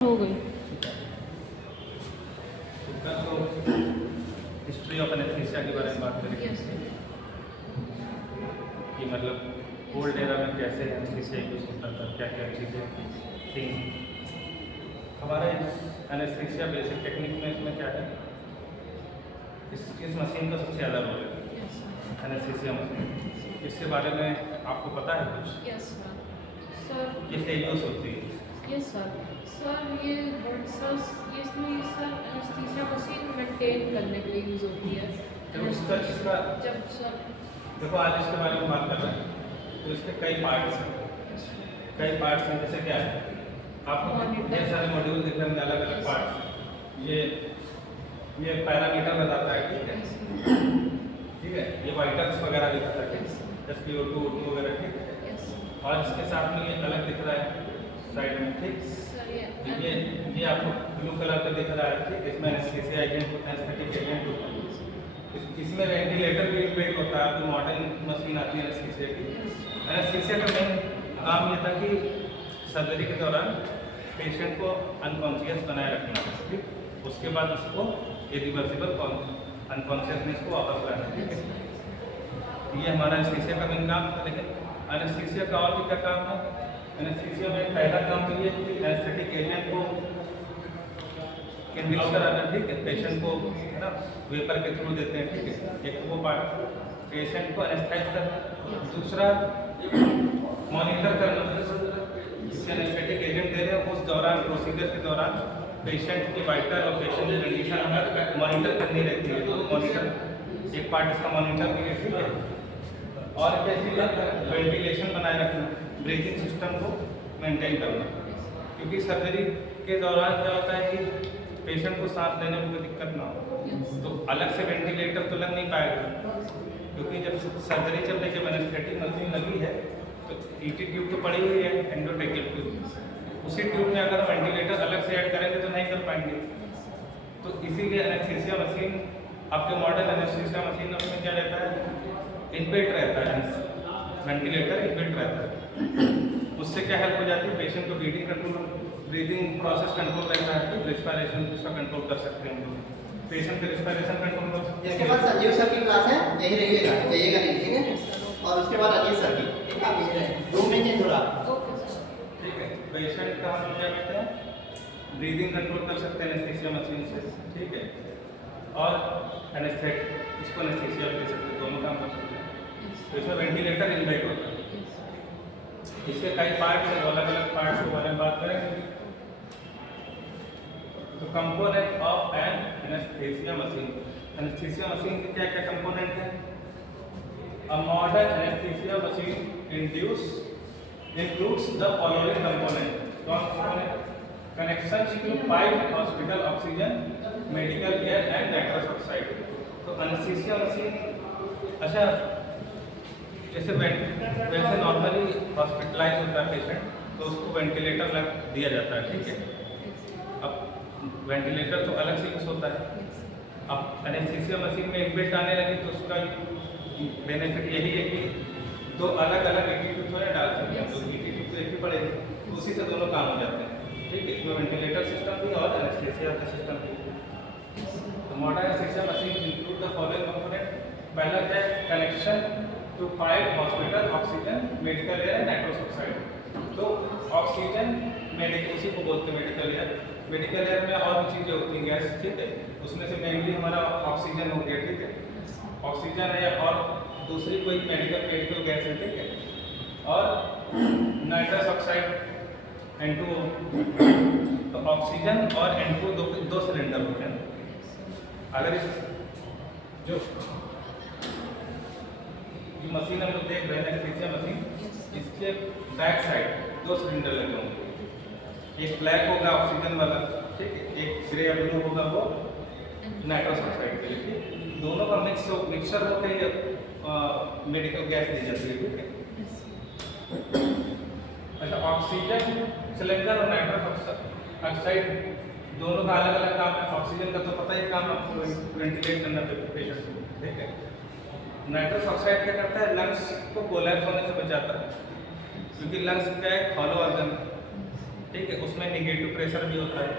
हो गई। तो हिस्ट्री ऑफ एनेस्थीसिया के बारे में बात करेंगे कि मतलब ओल्ड एरा में कैसे एनेस्थीसिया यूज होता था, क्या क्या चीज़ें थी। हमारे एनेस्थीसिया बेसिक टेक्निक में इसमें क्या है, इस मशीन का सबसे ज़्यादा रोल है एनेस्थीसिया मशीन। इसके बारे में आपको पता है कुछ? Yes sir. कैसे यूज होती है? Yes sir. ये इसमें सर एनेस्थीसिया मशीन मेंटेन करने के लिए यूज़ होती है। जब इसका जब सर देखो आज इसके बारे में बात कर रहे हैं तो इसके कई पार्ट्स हैं। जैसे क्या है, आपको ढेर सारे मॉड्यूल दिख रहे हैं, अलग अलग पार्ट्स। ये पैरामीटर बताता है, ठीक है। ये वाइटल्स वगैरह दिखाता है, SpO2 वगैरह, ठीक है। और इसके साथ में ये अलग दिख रहा है साइड में, ठीक। ये आपको ब्लू कलर का दिख रहा है, ठीक। इसमें एनेस्थीसिया एजेंट होता है, एनेस्थेटिक एजेंट होता है। इसमें वेंटिलेटर भी इनबिल्ट होता है। जो मॉडर्न मशीन आती है एनेस्थीसिया की, एनेस्थीसिया का मेन काम ये था कि सर्जरी के दौरान पेशेंट को अनकॉन्शियस बनाए रखना है, ठीक। उसके बाद उसको इरिवर्सिबल अनकॉन्शियसनेस को वापस लाना, ठीक है। ये हमारा एनेस्थीसिया का मेन काम था। लेकिन एनेस्थीसिया का और भी क्या काम है? एनेस्थीसिया में पहला काम तो ये कि एनेस्थेटिक एजेंट को इंड्यूस कराना, ठीक है। पेशेंट को है ना वेपर के थ्रू देते हैं, ठीक है। एक वो पार्ट पेशेंट को एनेस्थाइज करना, दूसरा मॉनिटर करना। जिससे एनेस्थेटिक एजेंट दे रहे हैं उस दौरान, प्रोसीजर के दौरान पेशेंट की वाइटल और पेशेंट की कंडीशन हमें मॉनिटर करनी रहती है। तो मॉनिटर एक पार्ट इसका मॉनिटर भी है, ठीक है। और कैसे वेंटिलेशन बनाए रखना, ब्रीथिंग सिस्टम को मेंटेन करना। क्योंकि सर्जरी के दौरान क्या होता है कि पेशेंट को सांस लेने में कोई दिक्कत ना हो, तो अलग से वेंटिलेटर तो लग नहीं पाएगा। क्योंकि जब सर्जरी चल रही है, जब एनेस्थेटिक मशीन लगी है तो ET ट्यूब तो पड़ी हुई है, एंडोट्रेकियल ट्यूब। उसी ट्यूब में अगर वेंटिलेटर अलग से ऐड करेंगे तो नहीं कर पाएंगे। तो इसीलिए एनेस्थीसिया मशीन, आपके मॉडर्न एनेस्थीसिया मशीन में क्या रहता है, इनबिल्ट रहता है, वेंटिलेटर इनबिल्ट रहता है। उससे क्या हेल्प हो जाती है, पेशेंट को ब्रीदिंग प्रोसेस कंट्रोल रहता है, तो रेस्पिरेशन उसका कंट्रोल कर सकते हैं। पेशेंट का रेस्पिरेशन कंट्रोल कर सकते हैं। इसके बाद संजीव सर की क्लास है, यही रहिएगा नहीं, ठीक है। और उसके बाद अजीत सर की, ठीक है। आप यही रहे, रूम में चेंज हो रहा, ठीक है। पेशेंट का हम क्या कहते हैं, ब्रीदिंग कंट्रोल कर सकते हैं एनेस्थीसिया मशीन से, ठीक है। और इसको एनेस्थीसिया दे सकते हैं, दोनों काम कर सकते हैं। तो इसमें वेंटिलेटर इनबिल्ट होता है। इसके कई पार्ट्स हैं, अलग अलग पार्ट्स के बारे में बात करेंगे। तो component of an anaesthesia machine, anaesthesia machine के क्या क्या कंपोनेंट हैं? A modern anaesthesia machine includes the following component: connections to pipe, hospital oxygen, medical air and nitrous oxide। तो एनेस्थीसिया मशीन, अच्छा जैसे वैसे नॉर्मली हॉस्पिटलाइज होता है पेशेंट तो उसको वेंटिलेटर दिया जाता है, ठीक है। अब वेंटिलेटर तो अलग से यूज होता है। अब एनेस्थीसिया मशीन में इनबिल्ट आने लगी तो उसका बेनिफिट यही है कि दो अलग अलग एटीट्यूड थोड़े डाल सकते हैं, तो एटीट्यूड तो एक ही पड़ेगी, तो उसी से दोनों काम हो जाते हैं, ठीक है। इसमें वेंटिलेटर सिस्टम भी और एनेस्थीसिया का सिस्टम भी। Modern anaesthesia machine include the following component. पहला क्या है, connection to pipe, hospital oxygen, medical air and nitrous oxide. तो ऑक्सीजन उसी को बोलते हैं मेडिकल एयर। मेडिकल एयर में और भी चीज़ें होती हैं, गैस, ठीक है। उसमें से मेनली हमारा ऑक्सीजन हो गया, ठीक है। ऑक्सीजन है और दूसरी कोई मेडिकल गैस है, ठीक है। और नाइट्रस ऑक्साइड N2O। तो ऑक्सीजन और N2 दो सिलेंडर होते हैं। अगर इस जो मशीन हम लोग देख रहे हैं एनेस्थीसिया मशीन, इसके बैक साइड दो सिलेंडर लगे होंगे। एक ब्लैक होगा ऑक्सीजन वाला, ठीक है। एक ग्रे ब्लू होगा वो नाइट्रस ऑक्साइड के लिए, ठीक। दोनों का मिक्सर होकर ही मेडिकल गैस दी जाती है, ठीक है। अच्छा, ऑक्सीजन सिलेंडर और नाइट्रस ऑक्साइड दोनों का अलग अलग काम है। ऑक्सीजन का तो पता ही काम है, वेंटिलेट करना पेशेंट को, ठीक है। नाइट्रस ऑक्साइड क्या करता है, लंग्स को कोलैप्स होने से बचाता है। क्योंकि लंग्स का एक हॉलो ऑर्गन, ठीक है, उसमें निगेटिव प्रेशर भी होता है।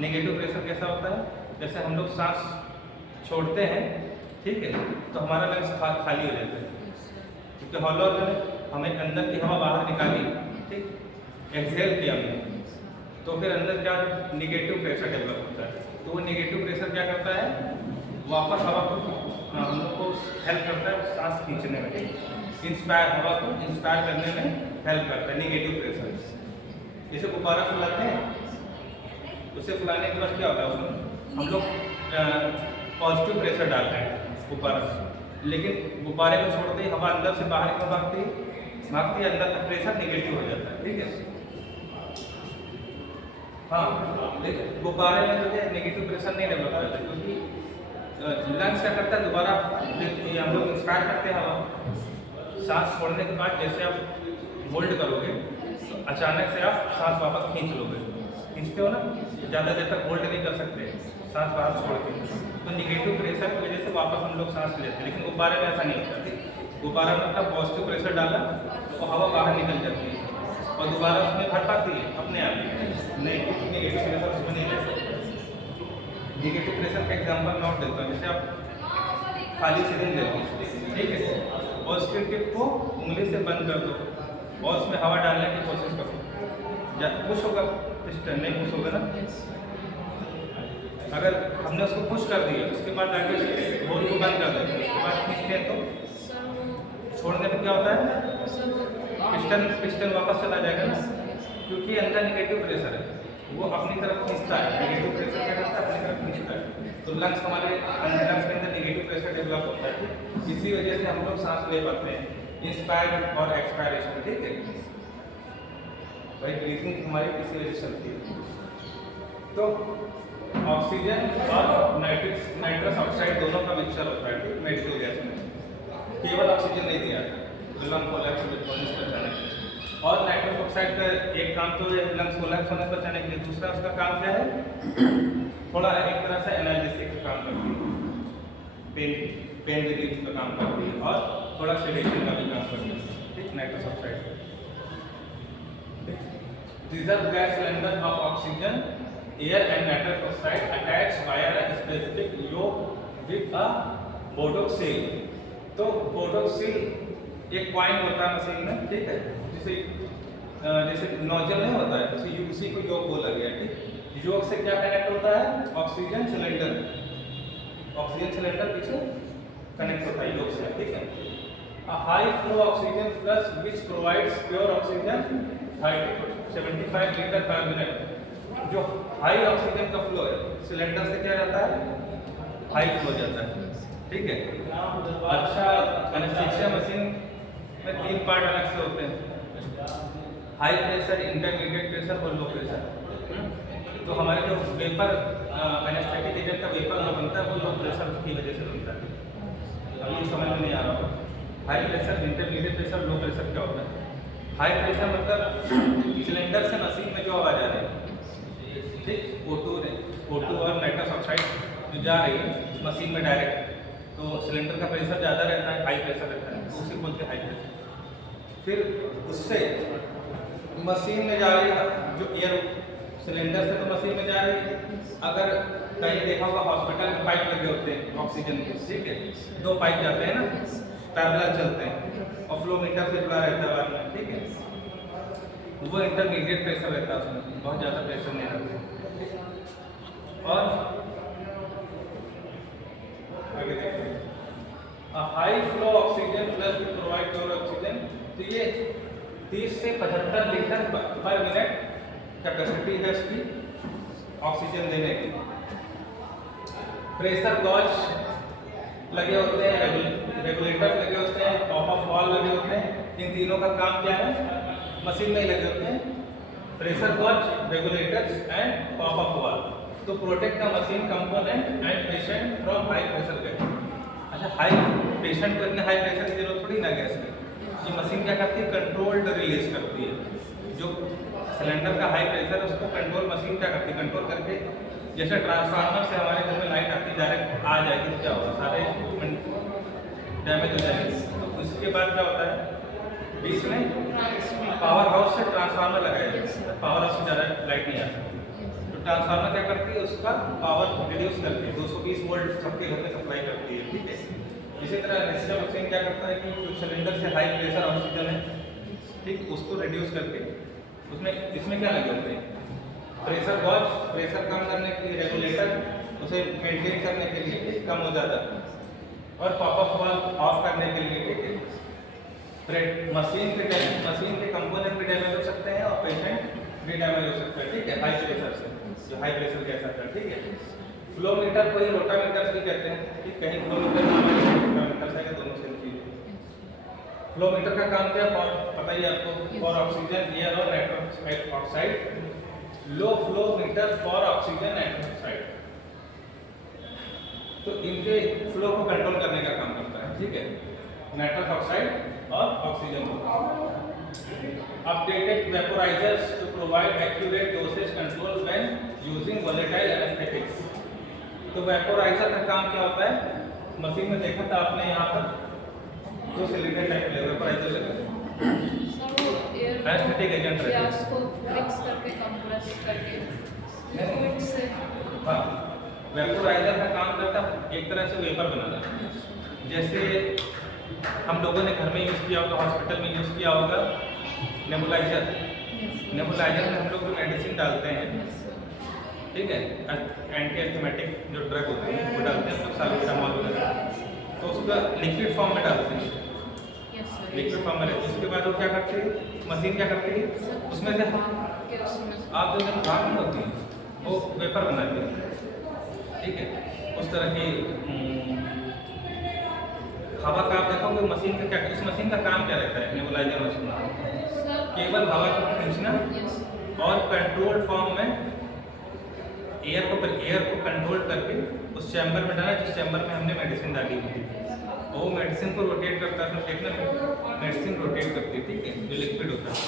निगेटिव प्रेशर कैसा होता है, जैसे हम लोग सांस छोड़ते हैं, ठीक है, तो हमारा लंग्स खाली हो जाता है, क्योंकि हॉलो ऑर्गन है, हमें अंदर की हवा बाहर निकाली, ठीक, एक्सहेल किया हमने, तो फिर अंदर क्या निगेटिव प्रेशर डेवलप होता है। तो वो निगेटिव प्रेशर क्या करता है, वापस हवा को हम लोग को हेल्प करता है सांस खींचने में, इंस्पायर हवा को इंस्पायर करने में हेल्प करता है निगेटिव प्रेशर। जैसे गुब्बारा फुलाते हैं, उसे फुलाने के बाद क्या होता है, उसमें हम लोग पॉजिटिव प्रेशर डालते हैं गुब्बारा में, लेकिन गुब्बारे को छोड़ते ही हवा अंदर से बाहर क्यों भागती है, अंदर का प्रेशर निगेटिव हो जाता है, ठीक है। हाँ, लेकिन गुब्बारे में जो है नेगेटिव प्रेशर नहीं डेवलप होता है, क्योंकि लंग्स क्या करता है, दोबारा हम लोग इंस्पायर करते हैं हवा, सांस छोड़ने के बाद जैसे आप होल्ड करोगे तो अचानक से आप सांस वापस खींच लोगे, खींचते हो ना, ज़्यादा देर तक होल्ड नहीं कर सकते सांस बाहर छोड़ के, तो निगेटिव प्रेशर की वजह से वापस हम लोग सांस लेते हैं। लेकिन गुब्बारे में ऐसा नहीं होता, ठीक, गुब्बारा में अपना पॉजिटिव प्रेशर डाला तो हवा बाहर निकल जाती है और दोबारा उसमें भर पाती है अपने आप ही, नहीं निगेटिव प्रेशर उसमें नहीं रहता। निगेटिव प्रेशर का एग्जांपल नोट देता हूँ, जैसे आप खाली सिरिंज लेते हैं, ठीक है, और उसके टिप को उंगली से बंद कर दो और उसमें हवा डालने की कोशिश करो, पुश होगा पिस्टन, नहीं पुश होगा ना। अगर हमने उसको पुश कर दिया, उसके बाद आगे होल को बंद कर देते हैं, उसके बाद खींचते हैं तो छोड़ने पर क्या होता है, पिस्टन वापस चला जाएगा ना, क्योंकि अंदर निगेटिव प्रेशर है, वो अपनी तरफ खींचता है, निगेटिव प्रेशर क्या करता है, अपनी तरफ खींचता है, तो लंग्स हमारे लंग्स के अंदर निगेटिव प्रेशर डेवलप होता है, इसी वजह से हम लोग सांस ले पाते हैं, इंस्पायर और एक्सपायरेशन, ठीक है भाई, ब्रीथिंग हमारी इसी वजह से चलती है। तो ऑक्सीजन और नाइट्रस ऑक्साइड दोनों का मिक्सचर होता है, ठीक, मेडिकल गैस में केवल ऑक्सीजन नहीं दिया जाता, लंग कोलैप्स बचाने के लिए, और नाइट्रस ऑक्साइड का एक काम तो है लंग्स कोलैप्स होने से बचाने के लिए, दूसरा उसका काम क्या है, थोड़ा एक तरह से एनालिसिस का काम करती है, पेन रिलीफ का काम करती है, और थोड़ा सेडेशन का भी काम करती है, ठीक, nitrous oxide. Reserve gas cylinder of oxygen, air and nitrous oxide attached via a specific yoke with a Bodok seal. तो बोटॉक्स सील एक पॉइंट होता है मशीन में, ठीक है, जैसे नोजल नहीं होता है, जैसे उसी को योक बोला गया, ठीक, योक से क्या कनेक्ट होता है, ऑक्सीजन सिलेंडर पीछे कनेक्ट होता है योक से, ठीक है। A high flow oxygen plus which provides pure oxygen 30 to 75 litre पर मिनट। जो हाई ऑक्सीजन का फ्लो है सिलेंडर से क्या जाता है, हाई फ्लो जाता है, ठीक है। अच्छा, एनेस्थीसिया मशीन में 3 पार्ट अलग से होते हैं, हाई प्रेशर, इंटरमीडिएट प्रेशर और लो प्रेशर। तो हमारे जो वेपर एनेस्थेटिक एजेंट का वेपर जो बनता है वो लो प्रेशर की वजह से बनता है। अभी समझ में नहीं आ रहा होगा, high pressure, intermediate pressure, low pressure क्या होता है। हाई प्रेशर मतलब सिलेंडर से मशीन में जो आवाज आ रही है, ठीक, O2 और नाइट्रस ऑक्साइड जो जा रही है मशीन में डायरेक्ट, तो सिलेंडर का प्रेशर ज़्यादा रहता है, हाई प्रेशर रहता है, उसे बोलते हैं हाई प्रेशर। फिर उससे मशीन में जा रही है जो एयर, सिलेंडर से तो मशीन में जा रही है, अगर कहीं देखा होगा हॉस्पिटल में पाइप लगे होते हैं ऑक्सीजन के, ठीक है, 2 पाइप जाते हैं ना, पैरेलल चलते हैं और फ्लो मीटर से जुड़ा रहता है बाद में, ठीक है, वो इंटरमीडिएट प्रेशर रहता है, उसमें बहुत ज़्यादा प्रेशर नहीं रहता। और आगे देखते हैं, high flow oxygen plus provide pure oxygen, तो ये 30 से 75 लीटर पर मिनट कैपेसिटी है इसकी ऑक्सीजन देने की। प्रेशर गॉज लगे होते हैं, रेगुलेटर लगे होते हैं, टॉप ऑफ वॉल लगे होते हैं, इन तीनों का काम क्या है, मशीन में ही लगे होते हैं, pressure gauge, regulators and top of valve, तो protect the machine component and patient from high pressure gas. अच्छा, हाई पेशेंट को इतने हाई प्रेशर की जरूरत थोड़ी ना गैस में, ये मशीन क्या करती है, कंट्रोल्ड रिलीज करती है। जो सिलेंडर का हाई प्रेशर है उसको कंट्रोल मशीन क्या करती है, कंट्रोल करके, जैसे ट्रांसफार्मर से हमारे घर में लाइट आती डायरेक्ट आ जाएगी तो क्या होगा, सारे डैमेज हो जाएंगे, तो उसके बाद क्या होता है, बीच में पावर हाउस से ट्रांसफार्मर लगाया जाता है, पावर हाउस से ज़्यादा लाइट नहीं आ सकती, तो ट्रांसफार्मर क्या करती है, उसका पावर रिड्यूस करती है, 220 वोल्ट सबके घर में सप्लाई करती है, ठीक है। इसी तरह एनेस्थीसिया मशीन क्या करता है कि कुछ सिलेंडर से हाई प्रेशर ऑक्सीजन है, ठीक, उसको रिड्यूस करके उसमें इसमें क्या लगे होते हैं, प्रेशर गॉज, प्रेशर कम करने के लिए, रेगुलेटर उसे मेंटेन करने के लिए, ठीक, कम हो जाता है, और पॉपअप वाल्व ऑफ करने के लिए, ठीक है। मशीन के कंपोनेंट भी डैमेज हो सकते हैं और पेशेंट भी डैमेज हो सकता है, ठीक है, हाई प्रेशर से, जो हाई प्रेशर कह सकते हैं, ठीक है। फ्लो मीटर को ही रोटामीटर भी कहते हैं, ठीक, कहीं फ्लो मीटर नाम है, रोटामीटर से दोनों सेम चीज है। फ्लो मीटर का काम क्या है, पता ही आपको, फॉर ऑक्सीजन, एयर और nitrous oxide, low flow meter for oxygen nitrous oxide, तो इनके फ्लो को कंट्रोल करने का काम करता है, ठीक है, नाइट्रस ऑक्साइड और ऑक्सीजन को। Updated vaporisers to provide accurate dosage control when using volatile anaesthetics. तो वेपोराइजर का काम क्या होता है, मशीन में देखा था आपने, यहाँ पर दो सिलेंडर टाइप में वेपोराइजर लगा, एनेस्थेटिक एजेंट रहता है, गैस को मिक्स करके कंप्रेस करके लिक्विड से, हाँ, वेपोराइजर का काम करता है एक तरह से वेपर बनाना। जैसे हम लोगों ने घर में यूज़ किया होगा, हॉस्पिटल में यूज़ किया होगा नेबुलाइजर, नेबुलाइजर में हम लोग मेडिसिन डालते हैं, ठीक है, एंटी एस्थमेटिक जो ड्रग होती है वो डालते हैं, साल्बुटामॉल वगैरह, तो उसका लिक्विड फॉर्म में डालते हैं, लिक्विड फॉर्म में रहती है। उसके बाद वो क्या करती है, मशीन क्या करती है, उसमें से आप जो भाप में होती है वो वेपर बनाती है, ठीक है। उस तरह की हवा का आप देखोगे मशीन का क्या, इस मशीन का काम क्या रहता है, नेबुलाइजर मशीन केवल हवा को खींचना और कंट्रोल्ड फॉर्म में एयर को कंट्रोल करके उस चैम्बर में डालना जिस चैम्बर में हमने मेडिसिन डाली हुई है, वो मेडिसिन को रोटेट करता है, देखना मेडिसिन रोटेट करती है, ठीक है, जो लिक्विड होता है,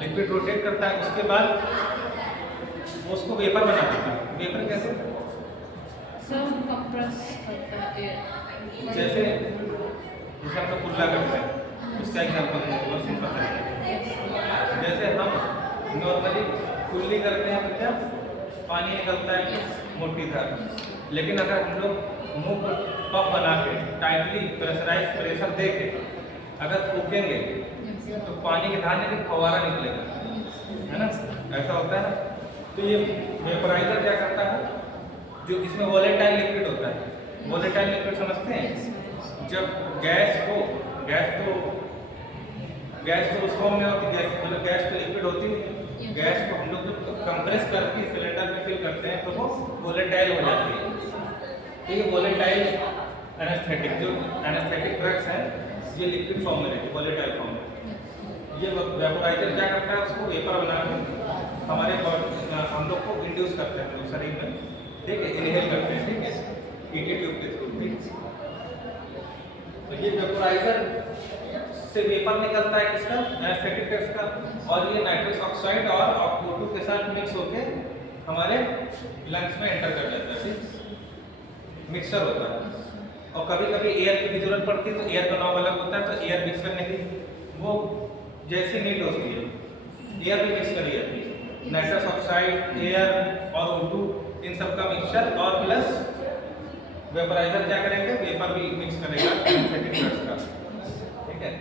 लिक्विड रोटेट करता है, उसके बाद उसको वेपर बना देता है। वेपर कैसे, सब कंप्रेस करता है, जैसे हम तो कुल्ला करते हैं, उसका एग्जाम्पल मशीन पता है, जैसे हम नॉर्मली कुल्ली करते हैं तो क्या पानी निकलता है मोटी धार, लेकिन अगर हम लोग मुंह पर पफ बना के टाइटली प्रेशराइज प्रेशर दे के अगर फूकेंगे तो पानी की धार नहीं, फवारा निकलेगा, है ना, ऐसा होता है ना। तो ये वेपराइजर क्या करता है, जो इसमें वोलेटाइल लिक्विड होता है, वोलेटाइल लिक्विड समझते हैं, जब गैस तो उस फॉर्म में होती है, गैस तो लिक्विड होती है, गैस को हम लोग कंप्रेस करके सिलेंडर में फिल करते हैं तो वो वोलेटाइल हो जाती है। तो ये वोलेटाइल एनेस्थेटिक, जो एनेस्थेटिक ड्रग्स हैं ये लिक्विड फॉर्म में रहती है, वोलेटाइल फॉर्म में। ये वेपोराइजर क्या करता है, उसको वेपर बना के हमारे हम लोग को इंड्यूस करते हैं, हम लोग शरीर में, ठीक है, इनहेल करते हैं, ठीक है, ईटी ट्यूब के थ्रू, ठीक। तो ये वेपोराइजर से वेपर निकलता है किसका, एनेस्थेटिक ड्रग्स का, और ये नाइट्रस ऑक्साइड और O2 के साथ मिक्स होके हमारे लंग्स में एंटर कर जाता है, ठीक, मिक्सर होता है। और कभी कभी एयर की भी जरूरत पड़ती है, तो एयर का नॉब अलग होता है, तो एयर मिक्स करने की वो जैसी नीड होती है एयर भी मिक्स करी जाती है, नाइट्रस ऑक्साइड, एयर और O2 इन सब का मिक्सचर, और प्लस वेपराइजर क्या करेंगे, वेपर भी मिक्स करेगा एनेस्थेटिक ड्रग्स का, ठीक है।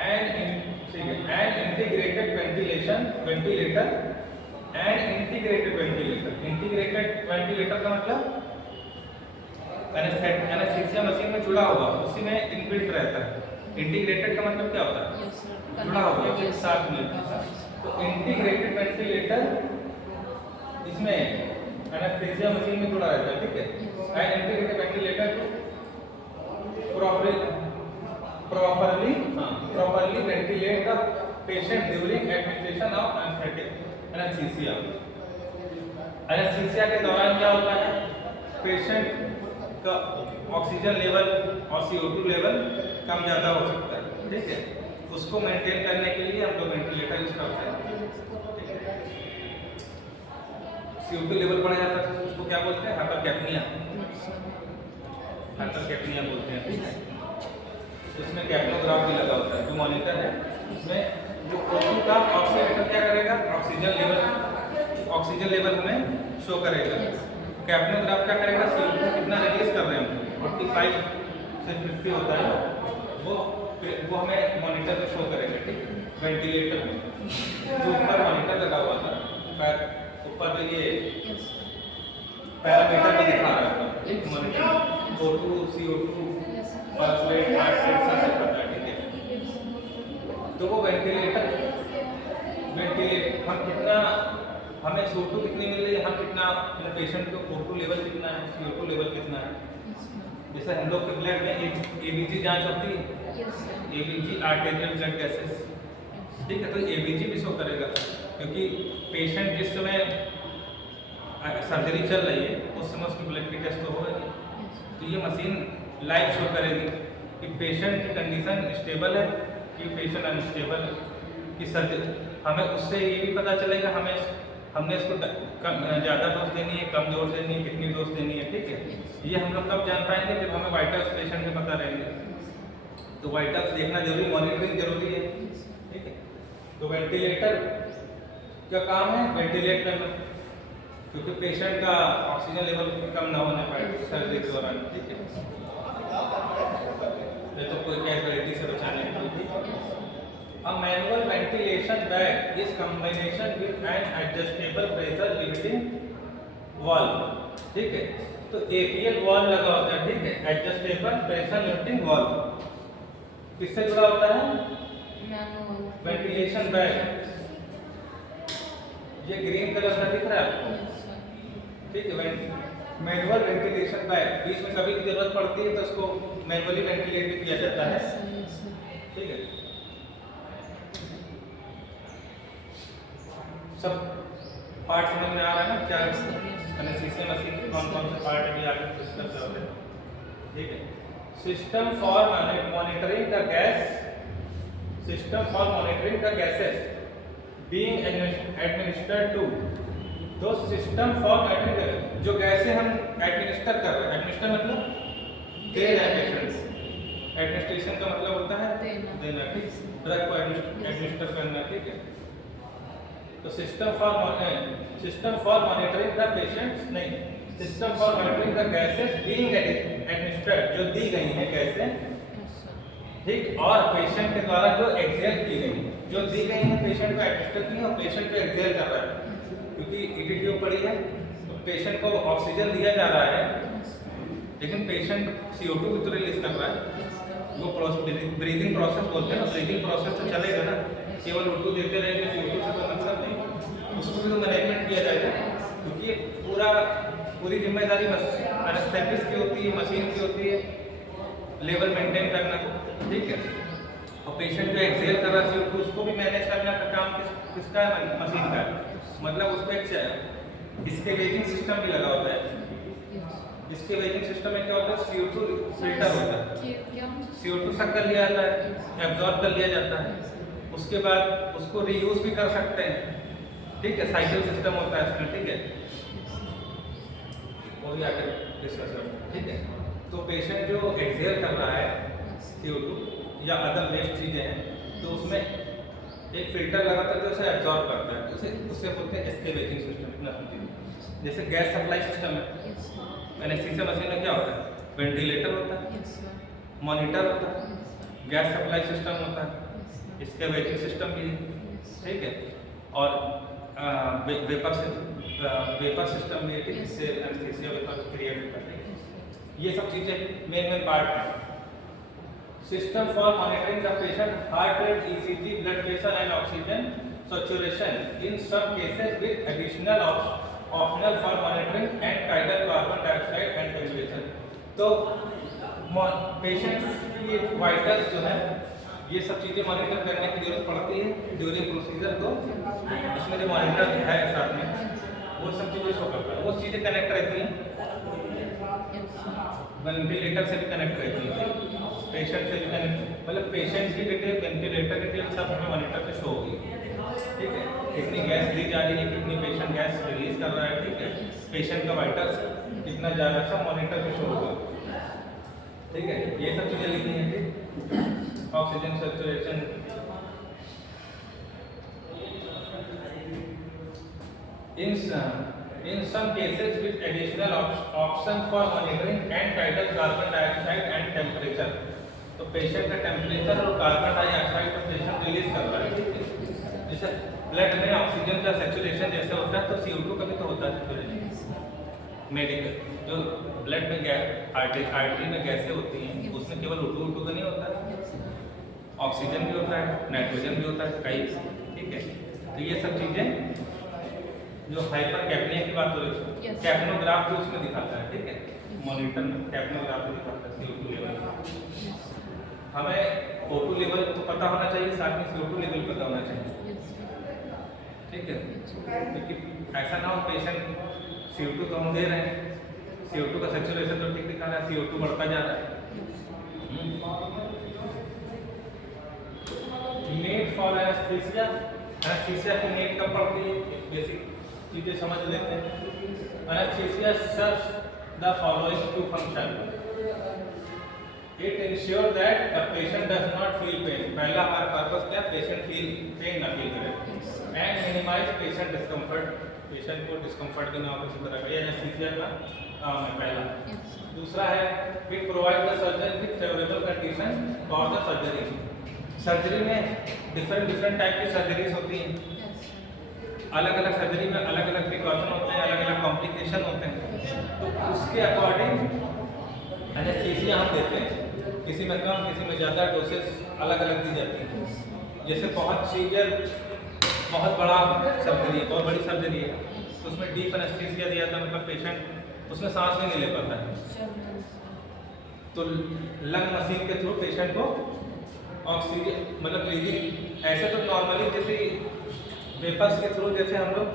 And integrated ventilator integrated ventilator का मतलब एनेस्थीसिया मशीन में जुड़ा हुआ, उसी में इनबिल्ट रहता है। इंटीग्रेटेड का मतलब क्या होता है, जुड़ा हुआ एक साथ में। तो इंटीग्रेटेड वेंटिलेटर इसमें एनेस्थीसिया मशीन में जुड़ा रहता है, ठीक है। And integrated ventilator properly ventilate the patient during administration of anesthesia. Anaesthesia के दौरान क्या होता है, पेशेंट का ऑक्सीजन लेवल और CO2 लेवल कम ज़्यादा हो सकता है, ठीक है, उसको मेंटेन करने के लिए हम लोग वेंटिलेटर यूज करते हैं। CO2 लेवल बढ़ जाता है तो उसको क्या बोलते हैं, हाइपरकैप्निया बोलते हैं, ठीक है। उसमें कैप्नोग्राफ भी लगा होता है। जो मॉनिटर है उसमें जो O2 का ऑक्सीमीटर क्या करेगा, ऑक्सीजन लेवल हमें शो करेगा। कैप्नोग्राफ क्या करेगा, CO2 कितना रिलीज कर रहे हैं, 45 से 50 होता है वो हमें मॉनिटर पे शो करेगा। ठीक है, वेंटिलेटर में जो ऊपर मॉनिटर लगा हुआ था, ऊपर तो ये पैरामीटर भी दिखा रहा था, एक monitor O2 CO2 pulse rate heart rate सब दिखाता है। ठीक है, तो वो वेंटिलेटर हम कितना, हमें CO2 कितनी मिल रही है, हम कितना पेशेंट को O2 लेवल कितना है, CO2 लेवल कितना है। जैसे हम लोग के ब्लड में ABG जांच होती है, ABG आर्टेरियल ब्लड गैसेस। ठीक है, तो ABG भी शो करेगा, क्योंकि पेशेंट जिस समय सर्जरी चल रही है उस समय उसकी ब्लड की टेस्ट तो हो रही है। तो ये मशीन लाइव शो करेगी कि पेशेंट की कंडीशन स्टेबल है कि पेशेंट अनस्टेबल है, कि सर्जरी हमें उससे ये भी पता चलेगा हमने इसको ज़्यादा डोज देनी है, कम डोज देनी है, कितनी डोज देनी है। ठीक है, ये हम लोग कब जान पाएंगे, जब हमें वाइटल्स पेशेंट के पता रहेंगे। तो वाइटल्स देखना जरूरी, मॉनिटरिंग जरूरी है। ठीक है, तो वेंटिलेटर का काम है वेंटिलेट करना, क्योंकि पेशेंट का ऑक्सीजन लेवल कम ना होने पाए सर्जरी के दौरान। ठीक है, तो कोई कैजुअलिटी से बचाने के लिए। A manual ventilation bag is combination with an adjustable pressure limiting valve। ठीक है, तो APL वाल्व लगा होता है। ठीक है, एडजस्टेबल प्रेशर लिमिटिंग वाल्व किससे जुड़ा होता है, वेंटिलेशन बैग। ये ग्रीन कलर का दिख रहा है आपको। ठीक है, मैनुअल वेंटिलेशन बैग, बीच में कभी की जरूरत पड़ती है तो उसको मैनुअली वेंटिलेट भी किया जाता है। ठीक है, सब पार्ट समझ में आ रहा है ना, क्या एनेस्थीसिया मशीन के कौन कौन से पार्ट अभी आगे डिस्कस करते हैं। ठीक है, system for monitoring the gases being administered to. तो सिस्टम फॉर मॉनिटरिंग, जो गैसें हम एडमिनिस्टर कर रहे हैं, एडमिनिस्टर मतलब दे रहे हैं पेशेंट्स, एडमिनिस्ट्रेशन का मतलब होता है देना। ठीक, ड्रग को एडमिनिस्टर करना। ठीक है, तो system for monitoring the patients नहीं, system for monitoring the gases being administered, जो दी गई हैं गैसें। ठीक, और पेशेंट के द्वारा जो एक्सहेल की गई, जो दी गई है पेशेंट को एडमिनिस्टर की है और पेशेंट को एक्सहेल कर रहा है, क्योंकि ईडी ट्यूब पड़ी है तो पेशेंट को ऑक्सीजन दिया जा रहा है, लेकिन पेशेंट CO2 भी तो रिलीज कर रहा है। वो ब्रीदिंग प्रोसेस बोलते हैं ना, ब्रीदिंग प्रोसेस तो चलेगा ना, केवल O2 देते रहेंगे CO2 से तो मतलब नहीं, उसको भी तो मैनेजमेंट किया जाएगा, क्योंकि ये पूरी जिम्मेदारी एनेस्थेटिस्ट की होती है, मशीन की होती है, लेवल मेंटेन करना। ठीक है, और पेशेंट जो एक्सहेल कर रहा है CO2 उसको भी मैनेज करना का काम किसका है, मशीन का। मतलब उसको एक इसके वेजिंग सिस्टम भी लगा होता है। इसके वेजिंग सिस्टम में क्या होता है, CO2 फिल्टर होता है, CO2 सक कर लिया जाता है, एब्जॉर्ब कर लिया जाता है, उसके बाद उसको रीयूज भी कर सकते हैं। ठीक है, साइकिल सिस्टम होता है इसमें। ठीक है, वो भी आकर डिस्कस करते हैं। ठीक है, तो पेशेंट जो एक्सहेल कर रहा है CO2 या अदर वेस्ट चीजें हैं, तो उसमें एक फिल्टर लगाता है जो उसे एब्जॉर्ब करता है, उससे बोलते हैं एस्केवेजिंग सिस्टम। इतना समझिए, जैसे गैस सप्लाई सिस्टम है, एनेस्थीसिया मशीन में क्या होता है, वेंटिलेटर होता है, मॉनिटर होता है, गैस सप्लाई सिस्टम होता है, एस्केवेजिंग सिस्टम भी है। ठीक है, और वेपर सिस्टम भी है, जिससे एनेस्थीसिया वेपर क्रिएट होता है। ये सब चीजें मेन पार्ट हैं। System for monitoring the patient heart rate, ECG, blood pressure and oxygen saturation in some cases with additional optional for monitoring and tidal carbon dioxide and temperature। तो patients की vitals जो है ये सब चीज़ें monitor करने की जरूरत पड़ती है ड्यूरिंग प्रोसीजर। तो इसमें जो मॉनिटर है साथ में वो सब चीज़ें शो करता है, वो चीज़ें कनेक्ट रहती हैं, वेंटिलेटर से भी कनेक्ट रहती है, पेशेंट से भी कनेक्ट, मतलब पेशेंट की डिटेल, वेंटिलेटर की डिटेल सब हमें मॉनिटर पे शो होगी। ठीक है, कितनी गैस दी जा रही है, कितनी पेशेंट गैस रिलीज कर रहा है। ठीक है, पेशेंट का वाइटल्स कितना जा रहा है सब मॉनिटर पे शो होगा। ठीक है, ये सब चीज़ें लिखी हैं। ठीक, oxygen saturation in some cases with additional option for monitoring and tidal carbon dioxide and temperature. तो पेशेंट का टेम्परेचर और कार्बन डाइऑक्साइड का पेशेंट रिलीज कर रहा है। जैसे ब्लड में ऑक्सीजन का सैचुरेशन जैसे होता है तो CO2 का भी तो होता है सैचुरेशन। मेडिकल जो ब्लड में गैस आर्टरी में गैसें होती हैं उसमें केवल O2 तो नहीं होता है, ऑक्सीजन भी होता है, नाइट्रोजन भी होता है कई, ठीक है। तो ये सब चीज़ें जो हाइपर कैप्निया की बात हो रही है, कैप्नोग्राफ भी उसमें दिखाता है, ठीक है। मॉनिटर में कैप्नोग्राफ भी दिखाता है CO2 लेवल। हमें O2 लेवल तो पता होना चाहिए, साथ में CO2 लेवल पता होना चाहिए, ठीक है। क्योंकि ऐसा ना हो पेशेंट CO2 तो हम दे रहे हैं, CO2 का सैचुरेशन तो ठीक दिखा रहा है, CO2 बढ़ता जा रहा है। नीड फॉर एनेस्थीसिया, एनेस्थीसिया की नीड कब पड़ती है, बेसिक चीजें समझ लेते हैं। Anaesthesia serves the following two function. It ensure that the patient does not feel pain. पहला हमारा पर्पस क्या, पेशेंट पेन ना फील करे and minimise patient discomfort. Patient को डिस्कम्फर्ट भी ना हो किसी तरह का, ये एनेस्थीसिया का काम है पहला। दूसरा है it provide the surgeon with favourable condition for the surgery. Surgery में डिफरेंट टाइप की सर्जरीज होती हैं, अलग अलग सर्जरी में अलग अलग प्रिकॉशन होते हैं, अलग अलग कॉम्प्लिकेशन होते हैं, तो उसके अकॉर्डिंग एनेस्थीसिया हम देते हैं। किसी में कम, किसी में ज़्यादा डोसेस अलग अलग दी जाती हैं। जैसे बहुत सीवियर, बहुत बड़ा सर्जरी है, बहुत बड़ी सर्जरी है, तो उसमें डीप एनेस्थीसिया दिया जाता है, मतलब पेशेंट उसमें सांस भी नहीं ले पाता है, तो लंग मशीन के थ्रू पेशेंट को ऑक्सीजन मतलब ब्रीदिंग, ऐसे तो नॉर्मली जैसे वेपर्स के थ्रू, जैसे हम लोग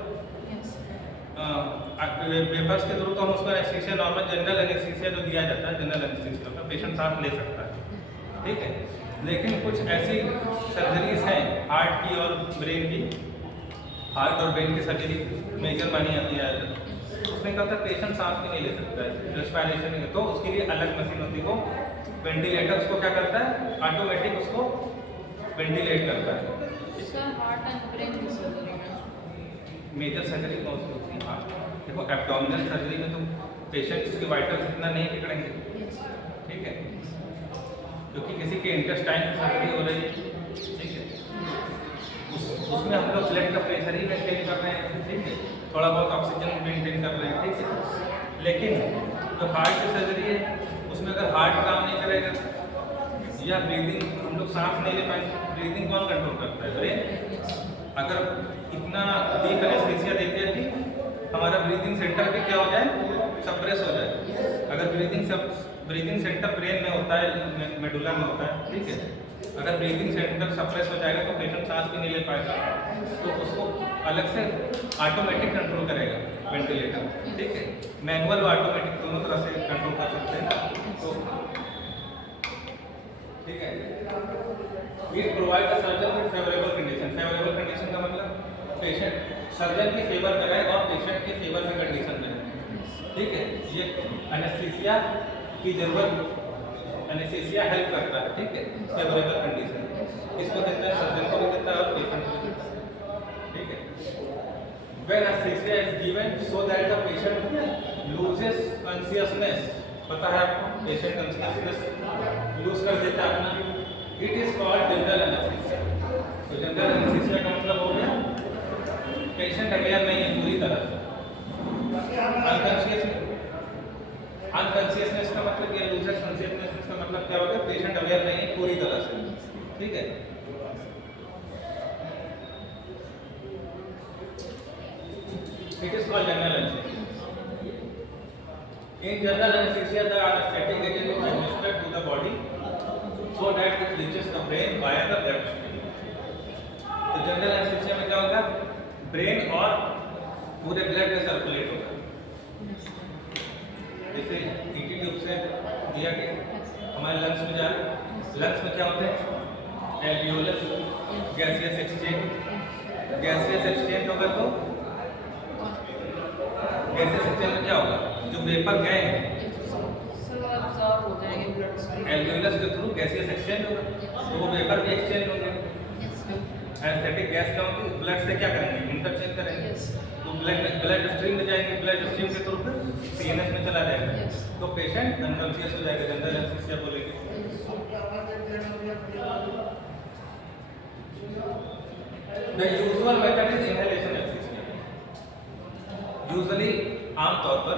वेपर्स के थ्रू तो हम उसको एनेस्थीसिया नॉर्मल जनरल एनेस्थीसिया जो दिया जाता है, जनरल एनेस्थीसिया तो पेशेंट सांस ले सकता है, ठीक है। लेकिन कुछ ऐसी सर्जरीज हैं हार्ट की और ब्रेन की, हार्ट और ब्रेन की सर्जरी मेजर मानी जाती है, उसमें क्या होता है पेशेंट सांस भी नहीं ले सकता है, रेस्पिरेशन नहीं, तो उसके लिए अलग मशीन होती है, वो वेंटिलेटर उसको क्या करता है, ऑटोमेटिक उसको वेंटिलेट करता है। हार्ट एंड ब्रेन की सर्जरी में मेजर सर्जरी कौन सी होती है? देखो एब्डोमिनल सर्जरी में तो पेशेंट के वाइटल्स इतना नहीं बिगड़ेंगे, ठीक है, क्योंकि किसी के इंटेस्टाइन की सर्जरी हो रही है, ठीक है, उसमें हम लोग ब्लड का प्रेशर ही मेंटेन कर रहे हैं, ठीक है, थोड़ा बहुत ऑक्सीजन मेंटेन कर रहे हैं, ठीक है। लेकिन जो हार्ट की सर्जरी है उसमें अगर हार्ट काम नहीं करेगा या ब्रीदिंग, हम लोग सांस नहीं ले पाएंगे, ब्रीदिंग कौन कंट्रोल करता है, ब्रेन। अगर इतना डीप एनेस्थीसिया दे दिया कि हमारा ब्रीदिंग सेंटर भी क्या हो जाए, सप्रेस हो जाए। अगर ब्रीदिंग सेंटर ब्रेन में होता है, मेडुला में होता है, ठीक है, अगर ब्रीदिंग सेंटर सप्रेस हो जाएगा तो पेशेंट सांस भी नहीं ले पाएगा, तो उसको अलग से ऑटोमेटिक कंट्रोल करेगा वेंटिलेटर, ठीक है, मैनुअल और ऑटोमेटिक दोनों तरह से कंट्रोल कर सकते हैं, तो ठीक है। It provide the surgeon with favourable condition. Favourable condition का मतलब पेशेंट सर्जन के फेवर में रहे और पेशेंट के फेवर में कंडीशन में रहे, ठीक है। ये एनेस्थीसिया की जरूरत, एनेस्थीसिया हेल्प करता है, ठीक है, फेवरेबल कंडीशन इसको देता है, सर्जन को भी देता है और पेशेंट को देता है, ठीक है। When anaesthesia is given so that the patient loses consciousness, पता है आपको, पेशेंट कॉन्शियसनेस लूज कर देता है अपना, it is called general anaesthesia. तो जनरल एनेस्थीसिया का मतलब हो गया पेशेंट अवेयर नहीं है पूरी तरह से, अनकॉन्शियसनेस का मतलब ये, लूजर कॉन्शियसनेस का मतलब क्या होगा, पेशेंट अवेयर नहीं है पूरी तरह से, ठीक है। It is called general anaesthesia. In general anesthesia, the anesthetic agent is administered to the body so that it reaches the brain via the blood stream. तो जनरल एनेस्थीसिया में क्या होगा, ब्रेन और पूरे ब्लड में सर्कुलेट होगा, जैसे ET tube से दिया गया हमारे लंग्स में जा रहा है, लंग्स में क्या होते हैं, alveolus gaseous exchange, gaseous exchange होगा तो गैसियस एक्सचेंज में क्या होगा, जो वेपर गए हैं सब अब्सॉर्ब हो जाएंगे ब्लड एल्वियोलस के थ्रू गैसियस एक्सचेंज होगा, तो वो वेपर भी एक्सचेंज होंगे। एनेस्थेटिक गैस क्या होती है, ब्लड से क्या करेंगे, इंटरचेंज करेंगे, तो ब्लड स्ट्रीम में जाएंगे, ब्लड स्ट्रीम के थ्रू फिर सीएनएस में चला जाएगा, तो पेशेंट अनकॉन्शियस हो जाएगा जनरल एनेस्थीसिया को लेके। The usual method is inhalation anaesthesia. Usually आमतौर पर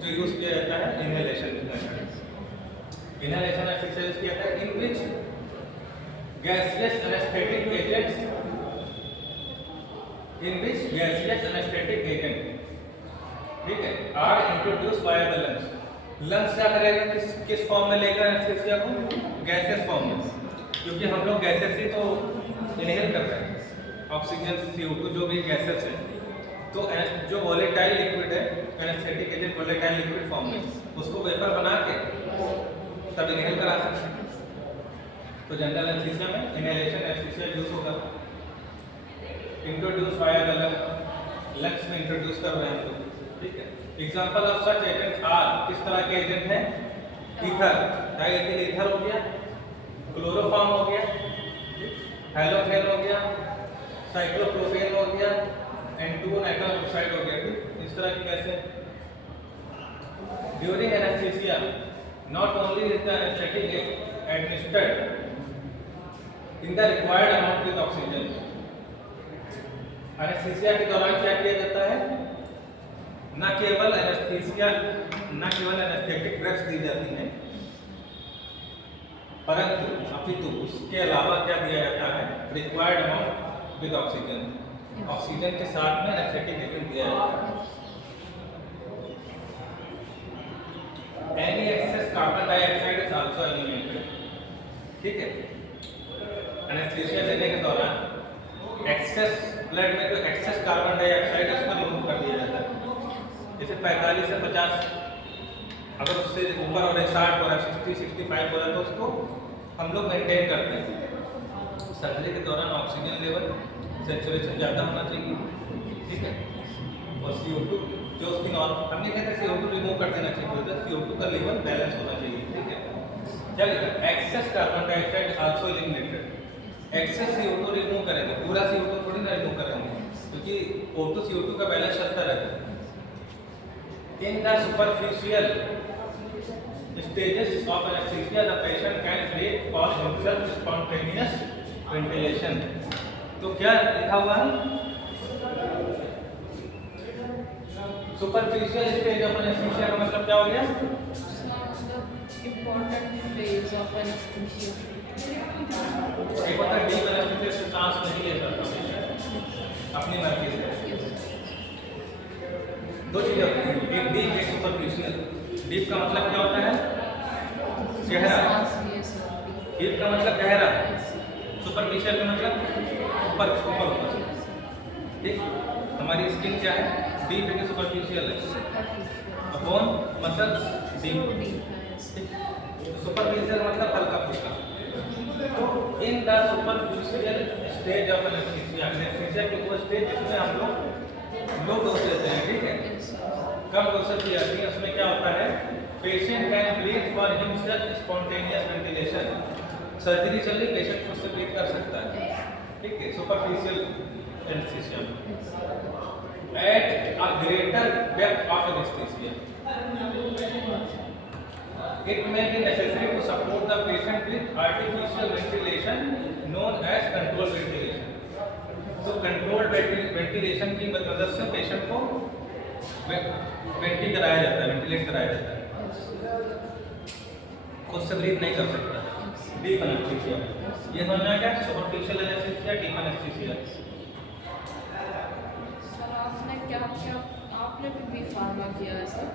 जो यूज किया जाता है inhalation method. Inhalation anaesthesia use किया जाता है इन विच gaseous anesthetic agents ठीक है are introduce via the lungs क्या करेगा, किस फॉर्म में लेगा एनेस्थीसिया को, गैसेस फॉर्म में, क्योंकि हम लोग गैसेस ही तो इनहेल कर रहे हैं, ऑक्सीजन CO2 जो भी गैसेस है, तो जो वोलेटाइल लिक्विड है anaesthetic agent volatile liquid form में, उसको वेपर बना के तब इनहेल करा सकते हैं। तो जनरल एनेस्थीसिया में इनहेलेशन एनेस्थीसिया यूज होगा। इंट्रोड्यूस वाया द लंग्स में इंट्रोड्यूस कर रहे हैं हम लोग, ठीक है। Example of such agents are, किस तरह के एजेंट हैं, ईथर, डाइएथिल ईथर हो गया, क्लोरोफॉर्म हो गया, हैलोथेन हो गया, साइक्लोप्रोपेन हो गया, N2 नाइट्रस ऑक्साइड हो गया, ठीक। इस तरह की गैसें। During anaesthesia not only is the anaesthetic administered in the required amount with oxygen। Anaesthesia के दौरान क्या किया जाता है, न केवल एनेस्थेटिक ड्रग्स दी जाती हैं, परंतु अपितु उसके अलावा क्या दिया जाता है, required amount with oxygen, oxygen के साथ में एनेस्थेटिक एजेंट दिया जाता है। Any excess carbon dioxide is also eliminated, ठीक है। एनेस्थीसिया देने के दौरान एक्सेस ब्लड में जो एक्सेस कार्बन डाइऑक्साइड है उसको रिमूव कर दिया जाता है। जैसे 45 से 50, अगर उससे ऊपर हो रहा है, 60 हो रहा है, 60 65 हो रहा है, तो उसको हम लोग मेंटेन करते हैं। सर्जरी के दौरान ऑक्सीजन लेवल सेचुरेशन ज़्यादा होना चाहिए, ठीक है। और CO2 जो उसकी नॉर्मल, हमने कहते हैं CO2 रिमूव कर देना चाहिए, तो CO2 का लेवल बैलेंस होना चाहिए, ठीक है। क्या लिखा, excess carbon dioxide also eliminated. Excess CO2 remove करेंगे, पूरा CO2 थोड़ी ना रिमूव करेंगे, क्योंकि O2 CO2 का बैलेंस चलता रहता है। In the superficial stages of anaesthesia the patient can breathe for himself spontaneous ventilation. तो क्या लिखा हुआ है, सुपरफिशियल स्टेज ऑफ एनेस्थीसिया का मतलब क्या हो गया, important phase of anesthesia। एक होता है डीप एनेस्थीसिया से सांस नहीं ले सकता अपनी मर्जी से। दो चीजें होती हैं, एक डीप एक सुपरफिशियल। डीप का मतलब क्या होता है, गहरा, डीप का मतलब गहरा, सुपरफिशियल का मतलब ऊपर, ठीक। हमारी स्किन क्या है, डीप है कि सुपरफिशियल है, बोन मसल्स डीप, सुपरफिशियल मतलब हल्का फुल्का। तो इन the superficial stage of anaesthesia, anaesthesia की वो स्टेज जिसमें हम लोग लो डोज लेते हैं, ठीक है, कम डोसेज दी जाती है, उसमें क्या होता है, patient can breathe for himself spontaneous ventilation. Surgery चल रही, पेशेंट खुद से ब्रीथ कर सकता है, ठीक है, सुपरफिशियल एनेस्थीसिया में। At a greater depth of anaesthesia it may be necessary to support the patient with artificial ventilation known as controlled ventilation। तो controlled ventilation की मदद से पेशेंट को वेंटिलेट कराया जाता है, खुद से ब्रीथ नहीं कर सकता। डीप एनेस्थीसिया, ये समझना क्या, superficial anaesthesia, deep anaesthesia. Sir आपने भी बी फार्मा किया है सर?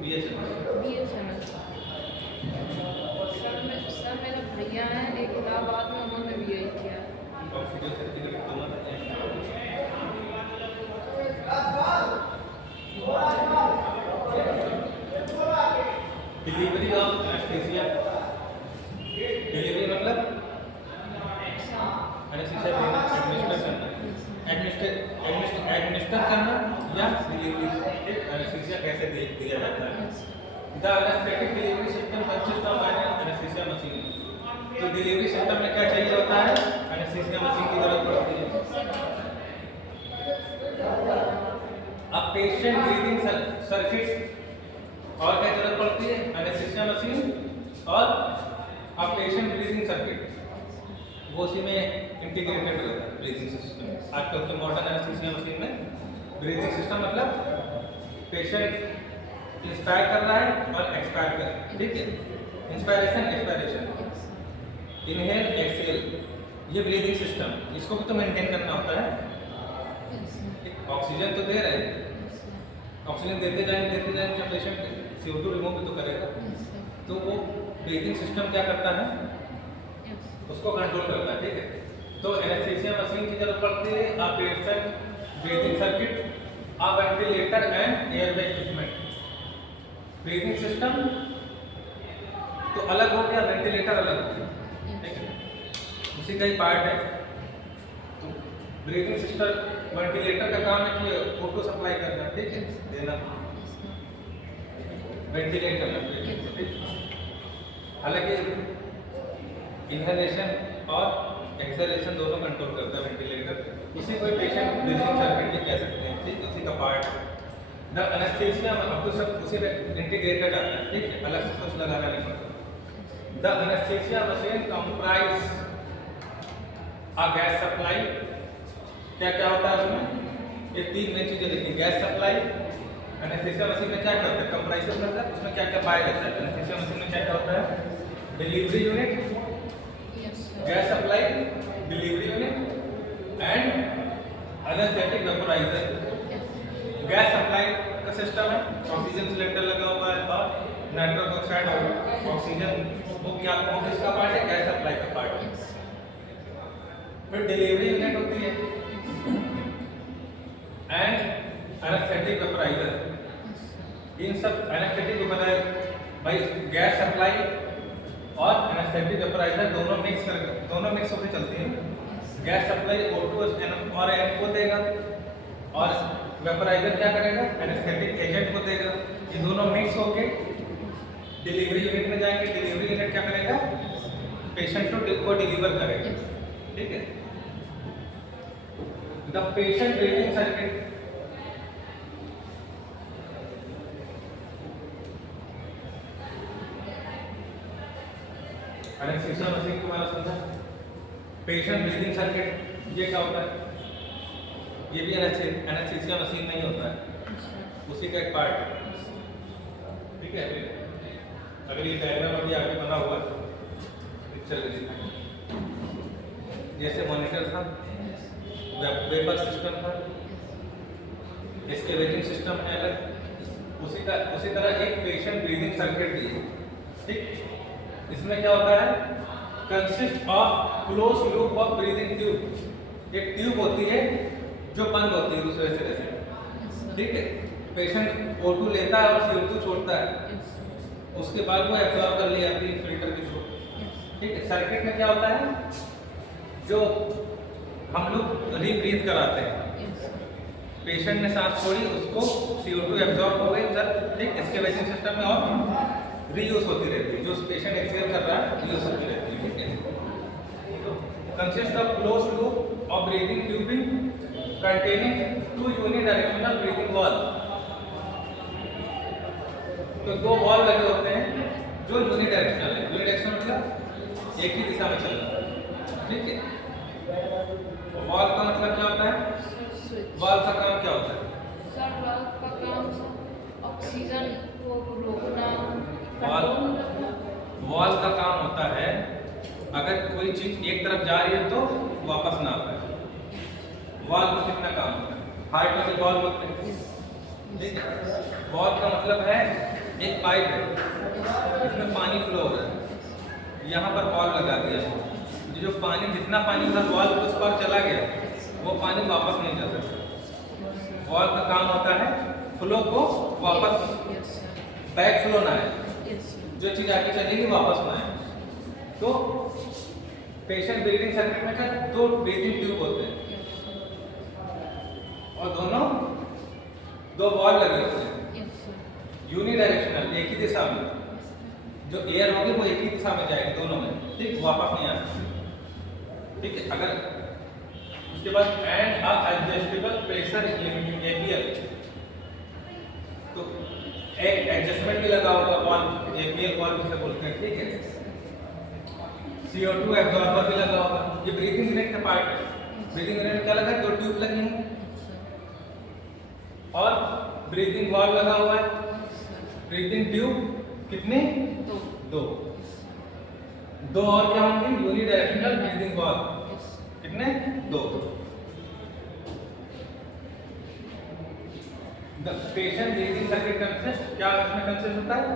BHMS। सर मेरे भैया हैं एक इलाहाबाद में, उन्होंने भी यही किया है। डिलीवरी ऑफ एनेस्थीसिया, डिलीवरी मतलब एनेस्थीसिया देना, एडमिनिस्टर करना या डिलीवरी, एनेस्थीसिया कैसे दिया जाता है। The anaesthetic delivery system consist of an anaesthesia machine. तो डिलीवरी सिस्टम में क्या चाहिए होता है? एनेस्थीसिया मशीन की जरूरत पड़ती है। अब पेशेंट ब्रीदिंग सर्किट और क्या जरूरत पड़ती है? एनेस्थीसिया मशीन और अब पेशेंट ब्रीदिंग सर्किट वो उसी में इंटीग्रेटेड रहता है ब्रीदिंग सिस्टम। आजकल के मॉडर्न एनेस्थीसिया मशीन में ब्रीदिंग सिस्टम मतलब पेशेंट इंस्पायर कर रहा है और एक्सपायर कर रहा है, ठीक है? इंस्पायरेशन एक्सपायरेशन, इनहेल एक्सहेल, ये ब्रीदिंग सिस्टम, इसको भी तो मेंटेन करना होता है। ऑक्सीजन तो दे रहे हैं, ऑक्सीजन देते जाएंगे जब पेशेंट CO2 रिमूव भी तो करेगा, तो वो ब्रीदिंग सिस्टम क्या करता है? उसको कंट्रोल करता है, ठीक है? तो एनेस्थीसिया मशीन की जरूरत पड़ती है, a patient breathing circuit, a ventilator and airway equipment. Breathing system तो अलग हो गया, वेंटिलेटर अलग हो गया, ठीक है? उसी का ही पार्ट है। तो ब्रीदिंग सिस्टम वेंटिलेटर का काम है कि फोटो सप्लाई करना, ठीक है, देना। वेंटिलेटर हालांकि इनहेलेशन और एक्सहेलेशन दोनों कंट्रोल करता है वेंटिलेटर। उसी को पेशेंट ब्रीदिंग सर्किट भी कह सकते हैं, ठीक, उसी का पार्ट है। द एनेस्थीसिया अब तो सब उसी में इंटीग्रेटेड आता है, ठीक है, अलग से कुछ लगाना नहीं पड़ता। The anaesthesia machine comprise a gas supply. क्या क्या होता है उसमें? ये तीन मेन चीजें देखिए, गैस सप्लाई। एनेस्थीसिया मशीन में क्या क्या होता है? कंप्रेसर करता है, उसमें क्या क्या पाया जाता है? एनेस्थीसिया मशीन में क्या क्या होता है? Delivery unit, gas supply, delivery unit and anaesthetic vaporiser. Gas supply का सिस्टम है, ऑक्सीजन सिलेंडर लगा हुआ है और नाइट्रस ऑक्साइड और ऑक्सीजन, वो क्या, वो किसका पार्ट है? गैस सप्लाई का पार्ट है। फिर डिलीवरी यूनिट होती है एंड एनेस्थेटिक वेपोराइजर। इन सब एनेस्थेटिक वेपोराइजर भाई गैस सप्लाई और एनेस्थेटिक वेपोराइजर दोनों मिक्स होकर चलती हैं। गैस सप्लाई O2 और N को देगा और वेपोराइजर क्या करेगा? एनेस्थेटिक एजेंट को देगा। ये दोनों मिक्स होके डिलीवरी यूनिट में जाएंगे। डिलीवरी यूनिट क्या करेगा? पेशेंट को डिलीवर करेगा, ठीक है? The patient breathing circuit, anaesthesia machine को मैंने समझा। पेशेंट ब्रीदिंग सर्किट ये क्या होता है? ये भी एनेस्थीसिया मशीन नहीं होता है, उसी का एक पार्ट है, ठीक है? अगर ये डायग्राम अभी आगे बना हुआ है पिक्चर के दिखाएं, जैसे मॉनिटर था, वेपर सिस्टम था, एक्सकेवेटिंग सिस्टम है अलग, उसी तरह एक पेशेंट ब्रीदिंग सर्किट भी है, ठीक? इसमें क्या होता है? Consist of close loop of breathing tube. एक ट्यूब होती है जो बंद होती है दूसरे सिरे से, ठीक है? पेशेंट O2 लेता है और CO2 छोड़ता है, उसके बाद वो एब्जॉर्ब कर लिया जाती है फिल्टर के थ्रू, ठीक है? सर्किट में क्या होता है? जो हम लोग रीब्रीथ कराते हैं, पेशेंट ने सांस छोड़ी, उसको CO2 एब्जॉर्ब हो गई सर, ठीक? एक्सकेवेटिंग सिस्टम में और रीयूज होती रहती है, जो पेशेंट एक्सहेल कर रहा है रीयूज होती रहती है, ठीक है? Consist of close loop of breathing tubing containing 2 unidirectional breathing valve. तो 2 वॉल्व लगे होते हैं जो यूनिडायरेक्शनल है। यूनिडायरेक्शनल मतलब एक ही दिशा में चलना, ठीक है? वॉल्व का मतलब क्या होता है? वॉल्व का काम क्या होता है? सर वॉल्व का काम ऑक्सीजन को रोकना, वॉल्व का काम होता है अगर कोई चीज एक तरफ जा रही है तो वापस ना आए। वॉल्व का कितना काम होता है? हार्ट में वॉल्व होते हैं, ठीक है? वॉल्व का मतलब है एक पाइप है, इसमें पानी फ्लो हो रहा है, यहाँ पर वॉल्व लगा दिया है, जो पानी जितना पानी उधर वॉल्व उस पर चला गया वो पानी वापस नहीं जा सकता। वॉल्व का काम होता है फ्लो को वापस बैक फ्लो ना आए, जो चीज आगे चलेगी वापस ना आए। तो पेशेंट ब्रीदिंग सर्किट में क्या 2 ब्रीदिंग ट्यूब होते हैं और दोनों 2 वॉल्व लगे होते हैं। यूनिडायरेक्शनल, एक ही दिशा में, जो एयर होगी वो एक ही दिशा में जाएगी दोनों में, ठीक, वापस नहीं आना, ठीक है। अगर उसके बाद and adjustable pressure limiting APL, तो एक एडजस्टमेंट भी लगा होगा वाल्व, एपीएल वाल्व जिसे बोलते हैं, ठीक है। CO2 एब्जॉर्बर भी लगा होगा, ये ब्रीथिंग यूनिट का पार्ट है। ब्रीथिंग यूनिट में क्या लगा है, 2 ट्यूब लगी हैं और ब्रीथिंग वाल्व लगा हुआ है। ब्रीथिंग ट्यूब कितने, 2 और क्या होंगे, यूनिडायरेक्शनल ब्रीथिंग वाल्व कितने, 2। The patient breathing circuit consist, क्या इसमें कंसिस्ट होता है,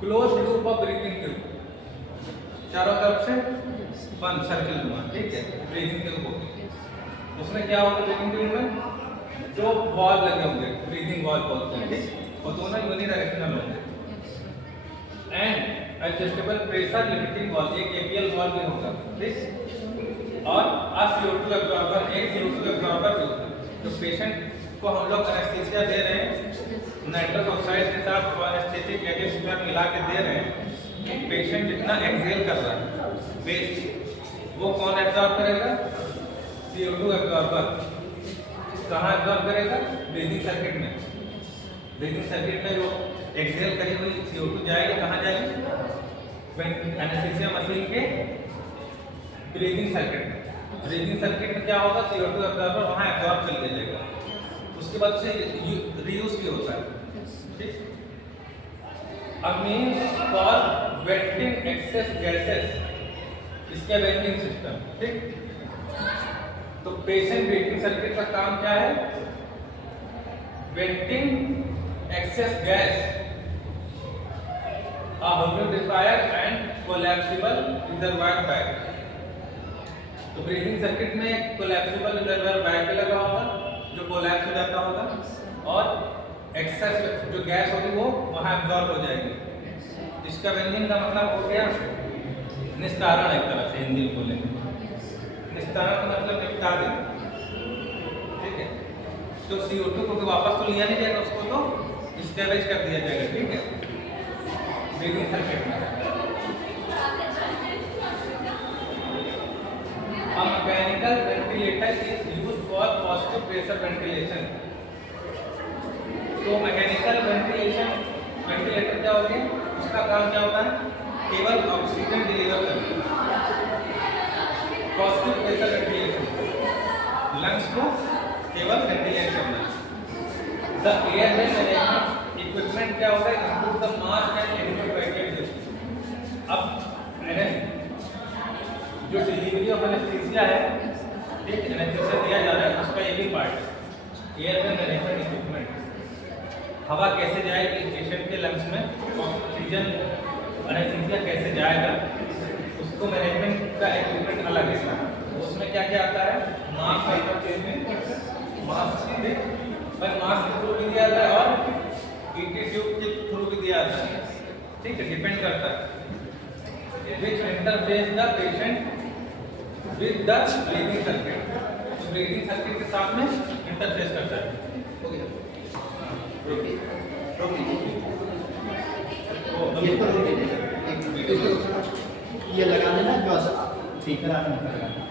close loop of breathing tube, चारों तरफ से बंद सर्किल में, ठीक है, ब्रीथिंग ट्यूब होगी। उसमें क्या होगा ब्रीथिंग ट्यूब में, जो वाल्व लगे होंगे, ब्रीथिंग वाल्व बोलते हैं, ठीक, और दोनों यूनिडायरेक्शनल होंगे। And adjustable pressure limiting valve, एक एपीएल वाल्व भी होगा, ठीक, और CO2 एब्जॉर्बर, एक CO2 एब्जॉर्बर भी होगा। जो पेशेंट को हम लोग एनेस्थीसिया दे रहे हैं, नाइट्रस ऑक्साइड के साथ एनेस्थेटिक एजेंट के साथ मिला के दे रहे हैं, पेशेंट जितना एक्सहेल कर रहा है वेस्ट, वो कौन एब्जॉर्ब करेगा, CO2 एब्जॉर्बर। कहाँ एब्जॉर्ब करेगा, ब्रीथिंग सर्किट में। ब्रीथिंग सर्किट में जो एक्सहेल करी हुई CO2 जाएगी, कहाँ जाएगी, एनेस्थीसिया मशीन के ब्रीथिंग सर्किट में। ब्रीथिंग सर्किट में क्या होगा, CO2 एब्जॉर्बर वहाँ एब्जॉर्ब कर लिया जाएगा, उसके बाद से रीयूज भी होता है, ठीक। अब means for venting excess gases, इसका वेटिंग सिस्टम, ठीक। तो पेशेंट ब्रीथिंग सर्किट का काम क्या है, venting excess gas, a humidifier and collapsible reservoir bag। तो ब्रीथिंग सर्किट में कोलैप्सिबल रिजर्वायर बैग भी लगा होगा, जो कोलैप्स हो जाता होगा, और एक्सेस जो गैस होगी वो वहां एब्जॉर्ब हो जाएगी। इसका व्यंजन का मतलब हो गया निस्तारण, एक तरह से हिंदी में बोलेंगे निस्तारण का मतलब निपटा देना, ठीक है। तो CO2 को वापस तो लिया नहीं जाएगा, उसको तो स्टेबलाइज कर दिया जाएगा, ठीक है, ब्रीथिंग सर्किट में। A mechanical ventilator is used for positive pressure ventilation। तो मैकेनिकल वेंटिलेटर क्या होते हैं, उसका काम क्या होता है, केवल ऑक्सीजन डिलीवर करना, पॉजिटिव प्रेशर वेंटिलेशन, लंग्स को केवल वेंटिलेट करना। द एयर मैनेजमेंट इक्विपमेंट क्या होता है, include the mask and adequate system. अब जो डिलीवरी ऑफ एनेस्थीसिया है, ठीक, एनेस्थीसिया दिया जा रहा है, उसका एक ही पार्ट है एयर मैनेजमेंट इक्विपमेंट। हवा कैसे जाएगी पेशेंट के लंग्स में, ऑक्सीजन एनेस्थीसिया कैसे जाएगा, उसको मैनेजमेंट का इक्विपमेंट अलग है। उसमें क्या क्या आता है, मास्क आता है, मास्क के थ्रू भी दिया जाता है और ईटी ट्यूब के थ्रू भी दिया जाता है, ठीक है, डिपेंड करता है। Which interface the patient with the breathing circuit, तो ब्रीथिंग सर्किट के साथ में इंटरफेस करता है। ये लगा देना, जो स्पीकर आपने